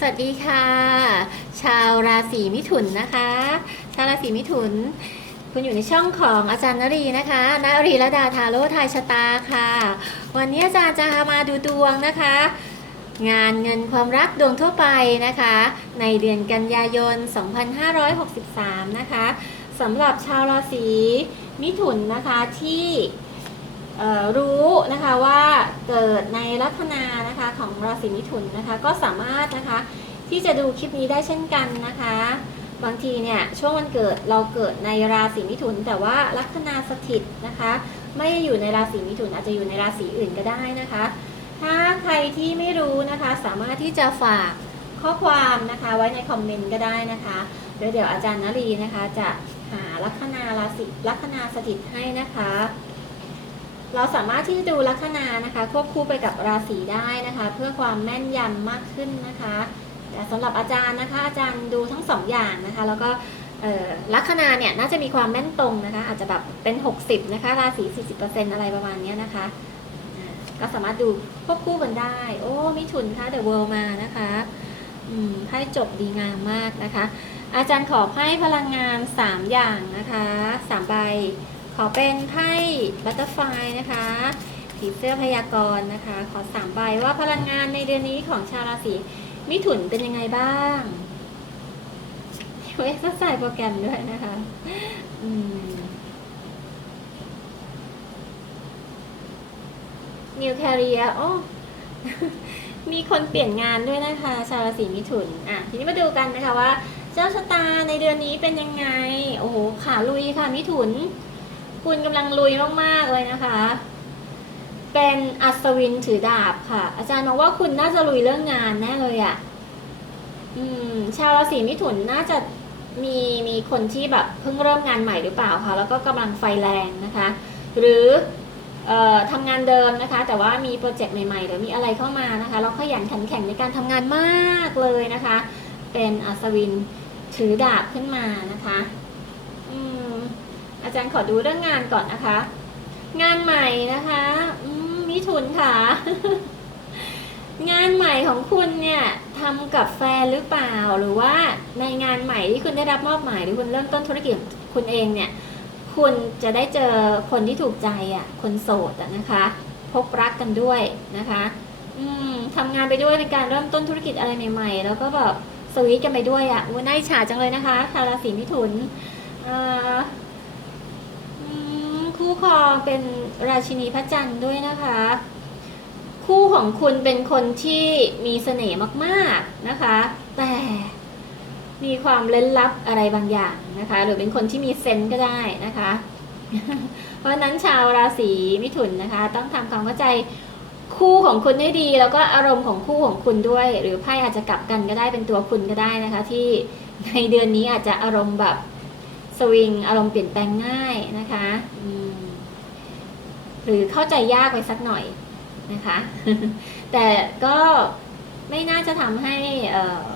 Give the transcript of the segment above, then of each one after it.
สวัสดีค่ะ ชาวราศีมิถุนนะคะ ชาวราศีมิถุน คุณอยู่ในช่องของอาจารย์นรีนะคะนรีระดาทาโร่ทายชะตาค่ะ วันนี้อาจารย์จะมาดูดวงนะคะ งานเงินความรักดวงทั่วไปนะคะ ในเดือนกันยายน 2563 นะคะสำหรับชาวราศีมิถุนนะคะที่ รู้นะคะว่าเกิดในลัคนานะคะของราศีมิถุนนะคะก็สามารถนะคะที่จะดูคลิปนี้ได้เช่นกันนะคะ บางทีเนี่ยช่วงวันเกิดเราเกิดในราศีมิถุน แต่ว่าลัคนาสถิตนะคะ ไม่ได้อยู่ในราศีมิถุนอาจจะอยู่ในราศีอื่นก็ได้นะคะ ถ้าใครที่ไม่รู้นะคะสามารถที่จะฝากข้อความนะคะไว้ในคอมเมนต์ก็ได้นะคะเดี๋ยวเดี๋ยวอาจารย์นรีนะคะจะหาลัคนาราศีลัคนาสถิตให้นะคะ เราสามารถที่จะดูลัคนานะคะ ควบคู่ไปกับราศีได้นะคะ เพื่อความแม่นยำมากขึ้นนะคะแต่สำหรับอาจารย์นะคะ อาจารย์ดูทั้งสองอย่างนะคะ แล้วก็ลัคนาเนี่ยน่าจะมีความแม่นตรงนะคะ อาจจะแบบเป็น 60 นะคะ ราศี 40%อะไรประมาณนี้นะคะ ก็สามารถดูควบคู่กันได้ โอ้มิถุนค่ะเดอะเวิลด์มานะคะอืมไพ่จบดีงามมากนะคะ อาจารย์ขอไพ่พลังงาน 3 อย่างนะคะ 3 ใบ ขอเป็นไพ่บัตเตอร์ไฟนะคะผีเสื้อพยากรณ์นะคะ ขอสามใบว่าพลังงานในเดือนนี้ของชาวราศีมิถุนเป็นยังไงบ้างเว้ยก็ใส่โปรแกรมด้วยนะคะ อืม นิวแคริเอโอ้มีคนเปลี่ยนงานด้วยนะคะ ชาวราศีมิถุน อะ ทีนี้มาดูกันนะคะว่า เจ้าชะตาในเดือนนี้เป็นยังไง โอ้โห ขาลุยค่ะมิถุน คุณกำลังลุยมากๆเลยนะคะ เป็นอัศวินถือดาบค่ะ อาจารย์มองว่าคุณน่าจะลุยเรื่องงานแน่เลยอะ่ะ อืม ชาวราศีมิถุนน่าจะมีมีคนที่แบบเพิ่งเริ่มงานใหม่หรือเปล่าคะแล้วก็กำลังไฟแรงนะคะ หรือออทำงานเดิมนะคะ แต่ว่ามีโปรเจกต์ใหม่ๆหรือมีอะไรเข้ามานะคะแล้วขยันขันแข็งในการทำงานมากเลยนะคะ เป็นอัศวินถือดาบขึ้นมานะคะ จารย์ขอดูเรื่องงานก่อนนะคะ งานใหม่นะคะมิถุนค่ะ งานใหม่ของคุณเนี่ยทำกับแฟนหรือเปล่าหรือว่าในงานใหม่ที่คุณได้รับมอบหมายหรือคุณเริ่มต้นธุรกิจของคุณเองเนี่ย คุณจะได้เจอคนที่ถูกใจอะ คนโสดอะนะคะ พบรักกันด้วยนะคะ อืมทำงานไปด้วยในการเริ่มต้นธุรกิจอะไรใหม่ ๆ แล้วก็แบบสวีทกันไปด้วยอะวันน่าอิจฉาจังเลยนะคะชาวราศีมิถุนอ่า คู่ครองเป็นราชินีพระจันทร์ด้วยนะคะ คู่ของคุณเป็นคนที่มีเสน่ห์มากๆนะคะ แต่มีความเล้นลับอะไรบางอย่างนะคะ หรือเป็นคนที่มีเซนส์ก็ได้นะคะ เพราะฉะนั้นชาวราศีมิถุนนะคะ ต้องทำความเข้าใจคู่ของคุณให้ดี แล้วก็อารมณ์ของคู่ของคุณด้วย หรือไพ่อาจจะกลับกันก็ได้เป็นตัวคุณก็ได้นะคะ ที่ในเดือนนี้อาจจะอารมณ์แบบ สวิงอารมณ์เปลี่ยนแปลงง่ายนะคะอืมหรือเข้าใจยากไปสักหน่อยนะคะ แต่ก็ไม่น่าจะทำให้เอ่อ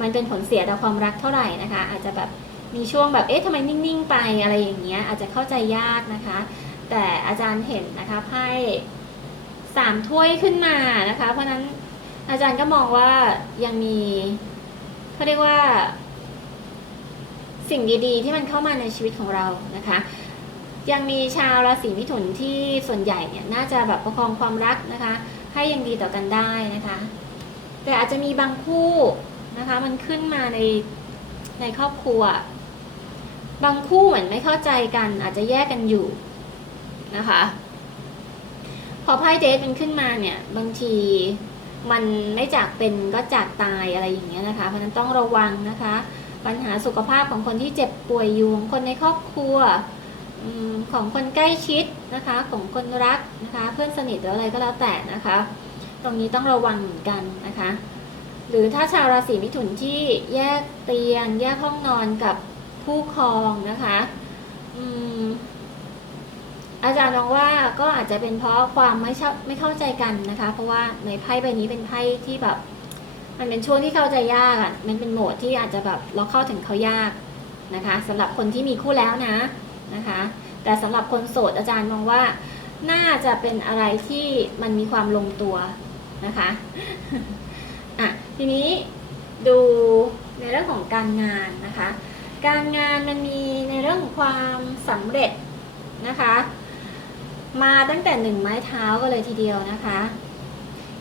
มันเป็นผลเสียต่อความรักเท่าไหร่นะคะ อาจจะแบบมีช่วงแบบเอ๊ะทำไมนิ่งๆไปอะไรอย่างเงี้ย อาจจะเข้าใจยากนะคะ แต่อาจารย์เห็นนะคะไพ่สามถ้วยขึ้นมานะคะ เพราะฉะนั้นอาจารย์ก็มองว่ายังมีเขาเรียกว่า สิ่งดีๆ ที่มันเข้ามาในชีวิตของเรานะคะ ยังมีชาวราศีมิถุนที่ส่วนใหญ่เนี่ยน่าจะแบบประคองความรักนะคะ ให้ยังดีต่อกันได้นะคะ แต่อาจจะมีบางคู่นะคะ มันขึ้นมาในในครอบครัว บางคู่เหมือนไม่เข้าใจกัน อาจจะแยกกันอยู่นะคะพอไพ่เดทมันขึ้นมาเนี่ย บางทีมันไม่จากเป็นก็จากตายอะไรอย่างเงี้ยนะคะ เพราะฉะนั้นต้องระวังนะคะ ปัญหาสุขภาพของคนที่เจ็บป่วยอยู่ของคนในครอบครัวอของคนใกล้ชิดนะคะ ของคนรักนะคะ เพื่อนสนิทหรืออะไรก็แล้วแต่นะคะ ตรงนี้ต้องระวังเหมือนกันนะคะ หรือถ้าชาวราศีมิถุนที่แยกเตียง แยกห้องนอนกับผู้ครองนะคะออาจารย์มองว่าก็อาจจะเป็นเพราะความไม่ชอบไม่เข้าใจกันนะคะ เพราะว่าในไพ่ใบนี้เป็นไพ่ที่แบบ มันเป็นช่วงที่เข้าใจยากอะ มันเป็นโหมดที่อาจจะแบบเราเข้าถึงเขายากนะคะสำหรับคนที่มีคู่แล้วนะนะคะ แต่สำหรับคนโสดอาจารย์มองว่า น่าจะเป็นอะไรที่มันมีความลงตัวนะคะอะทีนี้ดูในเรื่องของการงานนะคะ การงานมันมีในเรื่องของความสำเร็จนะคะ มาตั้งแต่หนึ่งไม้เท้ากันเลยทีเดียวนะคะ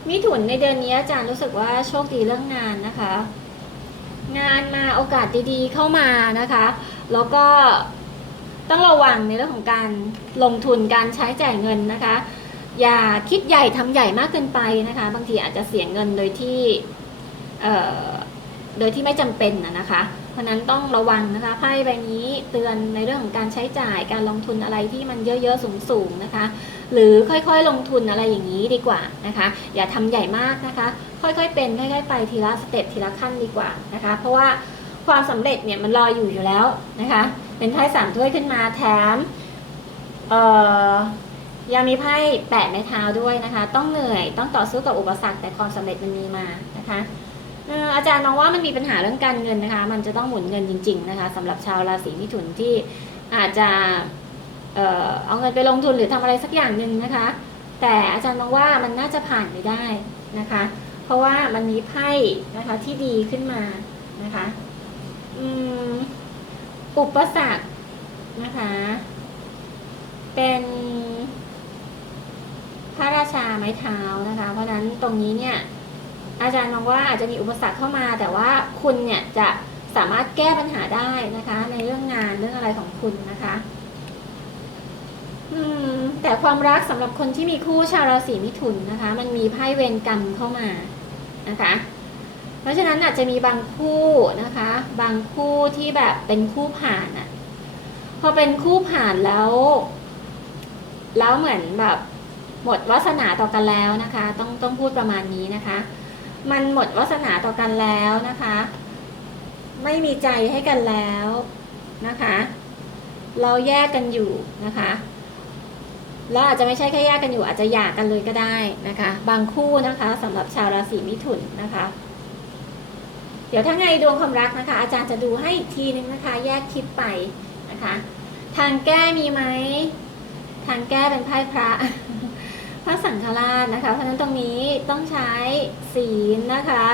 มิถุนในเดือนนี้อาจารย์รู้สึกว่าโชคดีเรื่องงานนะคะ งานมาโอกาสดีๆเข้ามานะคะ แล้วก็ต้องระวังในเรื่องของการลงทุนการใช้จ่ายเงินนะคะ อย่าคิดใหญ่ทำใหญ่มากเกินไปนะคะ บางทีอาจจะเสียเงินโดยที่เอ่อโดยที่ไม่จำเป็นนะคะ ราะนั้นต้องระวังนะคะไพ่ใบนี้เตือนในเรื่องของการใช้จ่ายการลงทุนอะไรที่มันเยอะๆสูงๆนะคะ หรือค่อยๆลงทุนอะไรอย่างนี้ดีกว่านะคะ อย่าทำใหญ่มากนะคะ ค่อยๆเป็นค่อยๆไปทีละสเต็ปทีละขั้นดีกว่านะคะ เพราะว่าความสำเร็จเนี่ยมันรออยู่อยู่แล้วนะคะ เป็นไพ่สามถ้วยขึ้นมาแถมเอ่อยังมีไพ่แปะในเท้าด้วยนะคะ ต้องเหนื่อยต้องต่อสู้กับอุปสรรคแต่ความสำเร็จมันมีมานะคะ เอ่ออาจารย์มองว่ามันมีปัญหาเรื่องการเงินนะคะ มันจะต้องหมุนเงินจริง ๆ นะคะสำหรับชาวราศีมิถุนที่อาจจะเอ่อเอาเงินไปลงทุนหรือทำอะไรสักอย่างหนึ่งนะคะ แต่อาจารย์มองว่ามันน่าจะผ่านไปได้นะคะ เพราะว่ามันมีไพ่นะคะที่ดีขึ้นมานะคะอืมอุปสรรคนะคะ เป็นพระราชาไม้เท้านะคะ เพราะฉะนั้นตรงนี้เนี่ย อาจารย์มองว่าอาจจะมีอุปสรรคเข้ามา แต่ว่าคุณเนี่ยจะสามารถแก้ปัญหาได้นะคะ ในเรื่องงานเรื่องอะไรของคุณนะคะแต่ความรักสำหรับคนที่มีคู่ชาวราศีมิถุนนะคะ มันมีไพ่เวรกรรมเข้ามานะคะ เพราะฉะนั้นอาจจะมีบางคู่นะคะ บางคู่ที่แบบเป็นคู่ผ่านอะพอเป็นคู่ผ่านแล้ว แล้วเหมือนแบบหมดวาสนาต่อกันแล้วนะคะ ต้องต้องพูดประมาณนี้นะคะ มันหมดวาสนาต่อกันแล้วนะคะ ไม่มีใจให้กันแล้วนะคะ เราแยกกันอยู่นะคะแล้วอาจจะไม่ใช่แค่แยกกันอยู่อาจจะหย่ากันเลยก็ได้นะคะ บางคู่นะคะสำหรับชาวราศีมิถุนนะคะ เดี๋ยวถ้าไงดวงความรักนะคะ อาจารย์จะดูให้อีกทีนึงนะคะ แยกคิดไปนะคะ ทางแก้มีไหมทางแก้เป็นไพ่พระ ระสังฆราชนะคะ เพราะฉะนั้นตรงนี้ต้องใช้ศีลนะคะ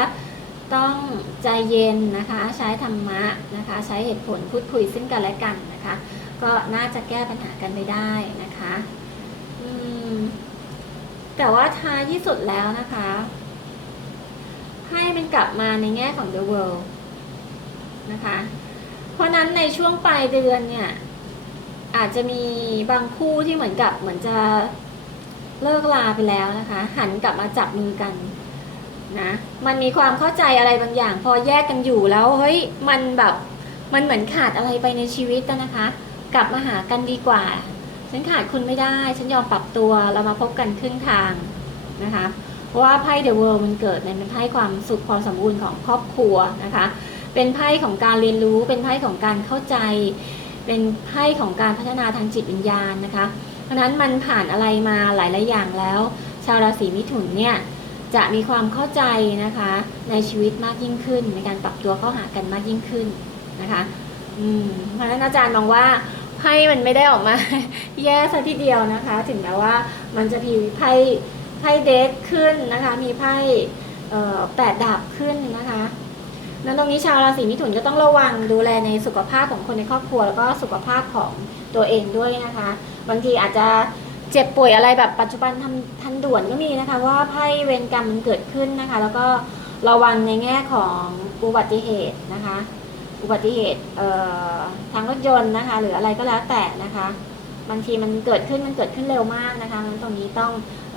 ต้องใจเย็นนะคะ ใช้ธรรมะนะคะ ใช้เหตุผลพูดคุยซึ่งกันและกันนะคะ ก็น่าจะแก้ปัญหากันไปได้นะคะแต่ว่าท้ายที่สุดแล้วนะคะ ให้มันกลับมาในแง่ของ the world นะคะ เพราะนั้นในช่วงปลายเดือนเนี่ย อาจจะมีบางคู่ที่เหมือนกับเหมือนจะ เลิกลาไปแล้วนะคะ หันกลับมาจับมือกันนะมันมีความเข้าใจอะไรบางอย่าง พอแยกกันอยู่แล้วเฮ้ยมันแบบมันเหมือนขาดอะไรไปในชีวิตนะคะ กลับมาหากันดีกว่า ฉันขาดคุณไม่ได้ ฉันยอมปรับตัวเรามาพบกันครึ่งทางนะคะเพราะว่าไพ่เดอะเวิลด์มันเกิดในเป็นไพ่ความสุขความสมบูรณ์ของครอบครัวนะคะ เป็นไพ่ของการเรียนรู้ เป็นไพ่ของการเข้าใจ เป็นไพ่ของการพัฒนาทางจิตวิญญาณนะคะ ราะนั้นมันผ่านอะไรมาหลายๆอย่างแล้ว ชาวราศีมิถุนเนี่ยจะมีความเข้าใจนะคะในชีวิตมากยิ่งขึ้น ในการปรับตัวเข้าหากันมากยิ่งขึ้นนะคะอืมเพราะนั้นอาจารย์มองว่าไพ่มันไม่ได้ออกมา แย่ซะทีเดียวนะคะ ถึงแม้ว่ามันจะมีไพ่ไพ่เดทขึ้นนะคะ มีไพ่แปดดาบขึ้นนะคะนั้นตรงนี้ชาวราศีมิถุนก็ต้องระวังดูแลในสุขภาพของคนในครอบครัว แล้วก็สุขภาพของตัวเองด้วยนะคะ บางทีอาจจะเจ็บป่วยอะไรแบบปัจจุบันทันทันด่วนก็มีนะคะ ว่าไพ่เวรกรรมมันเกิดขึ้นนะคะ แล้วก็ระวังในแง่ของอุบัติเหตุนะคะ อุบัติเหตุทางรถยนต์นะคะ หรืออะไรก็แล้วแต่นะคะบางทีมันเกิดขึ้นมันเกิดขึ้นเร็วมากนะคะงั้นตรงนี้ต้อง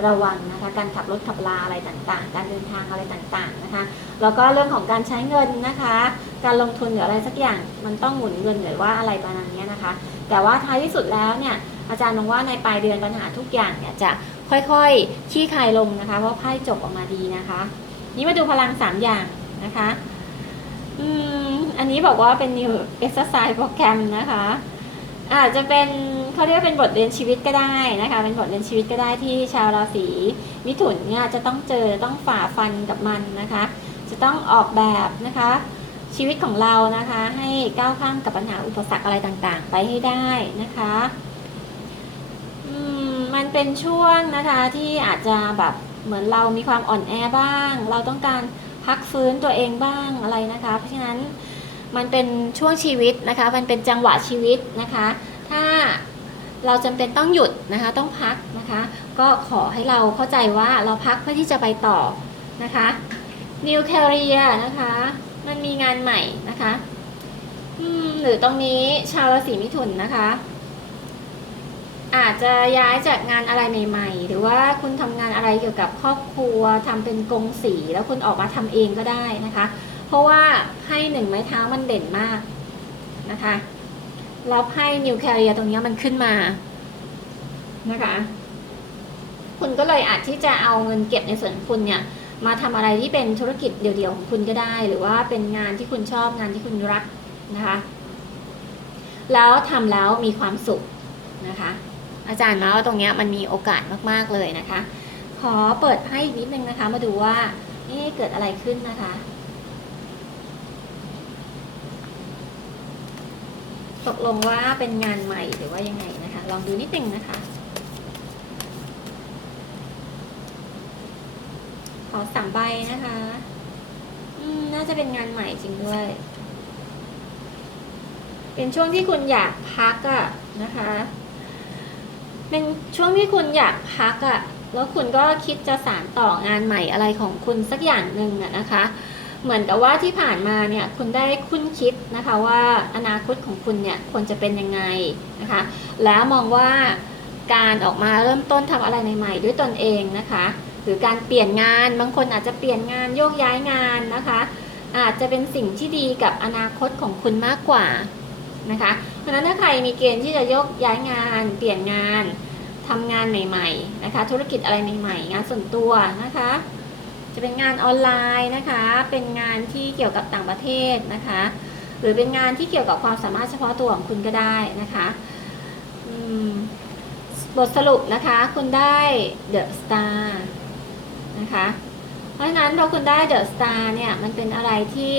ระวังนะคะ การขับรถขับลาอะไรต่างๆ การเดินทางอะไรต่างๆนะคะ แล้วก็เรื่องของการใช้เงินนะคะ การลงทุนหรืออะไรสักอย่างมันต้องหมุนเงินหรือว่าอะไรประมาณนี้นะคะ แต่ว่าท้ายที่สุดแล้วเนี่ย อาจารย์มองว่าในปลายเดือนปัญหาทุกอย่างเนี่ยจะค่อยๆขี้คายลงนะคะเพราะไพ่จบออกมาดีนะคะ นี่มาดูพลังสามอย่างนะคะอืมอันนี้บอกว่าเป็น new exercise โปรแกรมนะคะ อาจจะเป็นเขาเรียกว่าเป็นบทเรียนชีวิตก็ได้นะคะ เป็นบทเรียนชีวิตก็ได้ที่ชาวราศีมิถุนเนี่ยจะต้องเจอต้องฝ่าฟันกับมันนะคะ จะต้องออกแบบนะคะชีวิตของเรานะคะ ให้ก้าวข้ามกับปัญหาอุปสรรคอะไรต่างๆ ไปให้ได้นะคะ มันเป็นช่วงนะคะที่อาจจะแบบเหมือนเรามีความอ่อนแอบ้าง เราต้องการพักฟื้นตัวเองบ้างอะไรนะคะ เพราะฉะนั้นมันเป็นช่วงชีวิตนะคะ มันเป็นจังหวะชีวิตนะคะ ถ้าเราจำเป็นต้องหยุดนะคะ ต้องพักนะคะ ก็ขอให้เราเข้าใจว่าเราพักเพื่อที่จะไปต่อนะคะ New Career นะคะ มันมีงานใหม่นะคะ หรือตรงนี้ชาวราศีมิถุนนะคะ อาจจะย้ายจากงานอะไรใหม่ ๆ หรือว่าคุณทำงานอะไรเกี่ยวกับครอบครัวทำเป็นกงสีแล้วคุณออกมาทำเองก็ได้นะคะ เพราะว่าไพ่หนึ่งไม้เท้ามันเด่นมากนะคะแล้วไพ่ New Career ตรงนี้มันขึ้นมานะคะ คุณก็เลยอาจที่จะเอาเงินเก็บในส่วนของคุณเนี่ย มาทำอะไรที่เป็นธุรกิจเดี่ยวๆของคุณก็ได้ หรือว่าเป็นงานที่คุณชอบงานที่คุณรักนะคะ แล้วทำแล้วมีความสุขนะคะ อาจารย์มาว่าตรงนี้มันมีโอกาสมากๆเลยนะคะ ขอเปิดไพ่อีกนิดนึงนะคะ มาดูว่าเอ๊เกิดอะไรขึ้นนะคะ ตกลงว่าเป็นงานใหม่หรือว่ายังไงนะคะ ลองดูนิดนึงนะคะ ขอสามใบนะคะอืมน่าจะเป็นงานใหม่จริงด้วย เป็นช่วงที่คุณอยากพักอะนะคะ เป็นช่วงที่คุณอยากพักอะแล้วคุณก็คิดจะสานต่องานใหม่อะไรของคุณสักอย่างหนึ่งอะนะคะ เหมือนกับว่าที่ผ่านมาเนี่ยคุณได้คุ้นคิดนะคะว่าอนาคตของคุณเนี่ยควรจะเป็นยังไงนะคะ แล้วมองว่าการออกมาเริ่มต้นทำอะไรใหม่ๆด้วยตนเองนะคะ หรือการเปลี่ยนงานบางคนอาจจะเปลี่ยนงานโยกย้ายงานนะคะ อาจจะเป็นสิ่งที่ดีกับอนาคตของคุณมากกว่านะคะ ราะฉะนั้นถ้าใครมีเกณฑ์ที่จะยกย้ายงาน เปลี่ยนงานทำงานใหม่ ๆ นะคะ ธุรกิจอะไรใหม่ ๆ งานส่วนตัวนะคะ จะเป็นงานออนไลน์นะคะ เป็นงานที่เกี่ยวกับต่างประเทศนะคะ หรือเป็นงานที่เกี่ยวกับความสามารถเฉพาะตัวของคุณก็ได้นะคะบทสรุปนะคะคุณได้เดอะสตาร์นะคะ เพราะฉะนั้นพอคุณได้เดอะสตาร์เนี่ยมันเป็นอะไรที่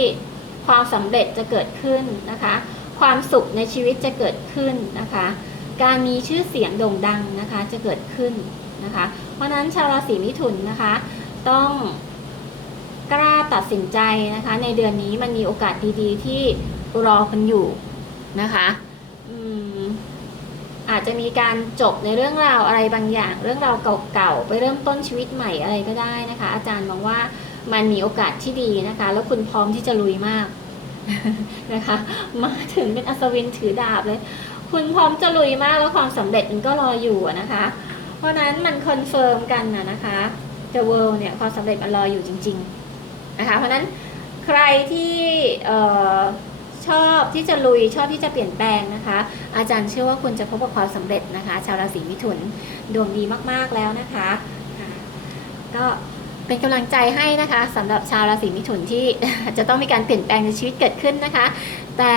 ความสำเร็จจะเกิดขึ้นนะคะ ความสุขในชีวิตจะเกิดขึ้นนะคะ การมีชื่อเสียงโด่งดังนะคะจะเกิดขึ้นนะคะ เพราะฉะนั้นชาวราศีมิถุนนะคะ ต้องกล้าตัดสินใจนะคะ ในเดือนนี้มันมีโอกาสดีๆ ที่รอคุณอยู่นะคะอืมอาจจะมีการจบในเรื่องราวอะไรบางอย่าง เรื่องราวเก่าๆไปเริ่มต้นชีวิตใหม่อะไรก็ได้นะคะ อาจารย์มองว่ามันมีโอกาสที่ดีนะคะ แล้วคุณพร้อมที่จะลุยมาก นะคะ มาถึงเป็นอัศวินถือดาบเลย คุณพร้อมจะลุยมากแล้วความสำเร็จมันก็รออยู่นะคะ เพราะนั้นมันคอนเฟิร์มกันนะนะคะ The World เนี่ยความสำเร็จมันรออยู่จริง ๆนะคะ เพราะนั้นใครที่ชอบที่จะลุยชอบที่จะเปลี่ยนแปลงนะคะ อาจารย์เชื่อว่าคุณจะพบกับความสำเร็จนะคะ ชาวราศีมิถุนดวงดีมากๆแล้วนะคะ ก็ เป็นกำลังใจให้นะคะสำหรับชาวราศีมิถุนที่จะต้องมีการเปลี่ยนแปลงในชีวิตเกิดขึ้นนะคะ แต่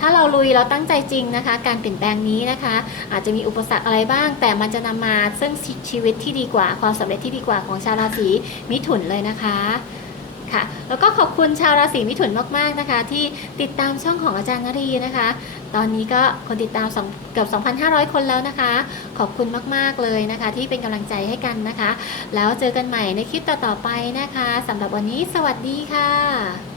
ถ้าเราลุยเราตั้งใจจริงนะคะ การเปลี่ยนแปลงนี้นะคะ อาจจะมีอุปสรรคอะไรบ้าง แต่มันจะนำมาซึ่งชีวิตที่ดีกว่า ความสำเร็จที่ดีกว่าของชาวราศีมิถุนเลยนะคะค่ะแล้วก็ขอบคุณชาวราศีมิถุนมาก ๆ นะคะ ที่ติดตามช่องของอาจารย์นรีนะคะ ตอนนี้ก็คนติดตามเกือบ 2,500 คนแล้วนะคะ ขอบคุณมาก ๆ เลยนะคะ ที่เป็นกำลังใจให้กันนะคะ แล้วเจอกันใหม่ในคลิปต่อ ๆ ไปนะคะสำหรับวันนี้สวัสดีค่ะ